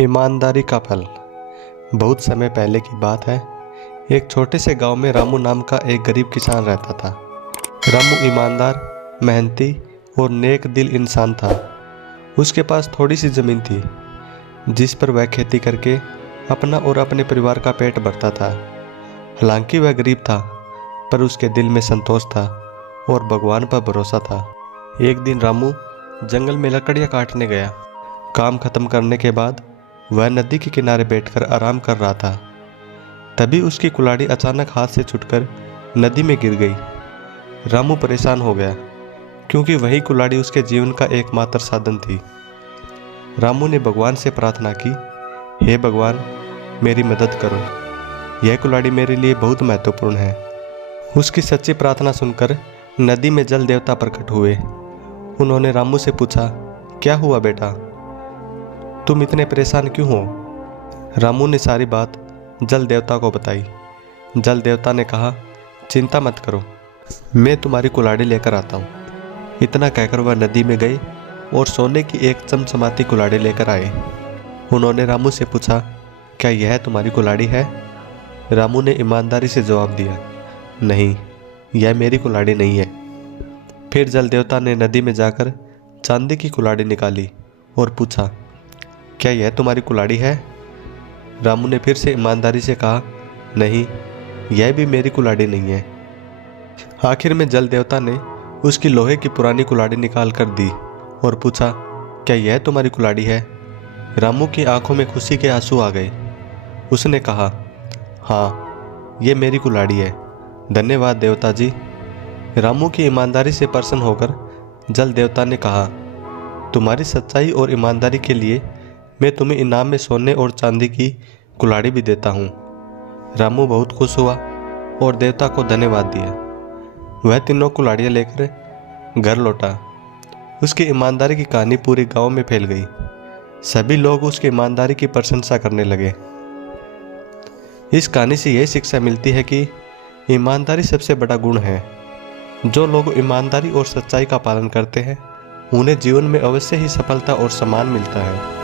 ईमानदारी का फल। बहुत समय पहले की बात है। एक छोटे से गांव में रामू नाम का एक गरीब किसान रहता था। रामू ईमानदार, मेहनती और नेक दिल इंसान था। उसके पास थोड़ी सी ज़मीन थी जिस पर वह खेती करके अपना और अपने परिवार का पेट भरता था। हालांकि वह गरीब था, पर उसके दिल में संतोष था और भगवान पर भरोसा था। एक दिन रामू जंगल में लकड़ियाँ काटने गया। काम खत्म करने के बाद वह नदी के किनारे बैठकर आराम कर रहा था। तभी उसकी कुल्हाड़ी अचानक हाथ से छूटकर नदी में गिर गई। रामू परेशान हो गया, क्योंकि वही कुल्हाड़ी उसके जीवन का एकमात्र साधन थी। रामू ने भगवान से प्रार्थना की, हे भगवान, मेरी मदद करो। यह कुल्हाड़ी मेरे लिए बहुत महत्वपूर्ण है। उसकी सच्ची प्रार्थना सुनकर नदी में जल देवता प्रकट हुए। उन्होंने रामू से पूछा, क्या हुआ बेटा, तुम इतने परेशान क्यों हो? रामू ने सारी बात जल देवता को बताई। जल देवता ने कहा, चिंता मत करो, मैं तुम्हारी कुल्हाड़ी लेकर आता हूँ। इतना कहकर वह नदी में गए और सोने की एक चमचमाती कुल्हाड़ी लेकर आए। उन्होंने रामू से पूछा, क्या यह तुम्हारी कुल्हाड़ी है? रामू ने ईमानदारी से जवाब दिया, नहीं, यह मेरी कुल्हाड़ी नहीं है। फिर जल देवता ने नदी में जाकर चांदी की कुल्हाड़ी निकाली और पूछा, क्या यह तुम्हारी कुल्हाड़ी है? रामू ने फिर से ईमानदारी से कहा, नहीं, यह भी मेरी कुल्हाड़ी नहीं है। आखिर में जल देवता ने उसकी लोहे की पुरानी कुल्हाड़ी निकाल कर दी और पूछा, क्या यह तुम्हारी कुल्हाड़ी है? रामू की आंखों में खुशी के आंसू आ गए। उसने कहा, हाँ, ये मेरी कुल्हाड़ी है, धन्यवाद देवता जी। रामू की ईमानदारी से प्रसन्न होकर जल देवता ने कहा, तुम्हारी सच्चाई और ईमानदारी के लिए मैं तुम्हें इनाम में सोने और चांदी की कुल्हाड़ी भी देता हूँ। रामू बहुत खुश हुआ और देवता को धन्यवाद दिया। वह तीनों कुल्हाड़ियाँ लेकर घर लौटा। उसकी ईमानदारी की कहानी पूरे गांव में फैल गई। सभी लोग उसकी ईमानदारी की प्रशंसा करने लगे। इस कहानी से यह शिक्षा मिलती है कि ईमानदारी सबसे बड़ा गुण है। जो लोग ईमानदारी और सच्चाई का पालन करते हैं, उन्हें जीवन में अवश्य ही सफलता और सम्मान मिलता है।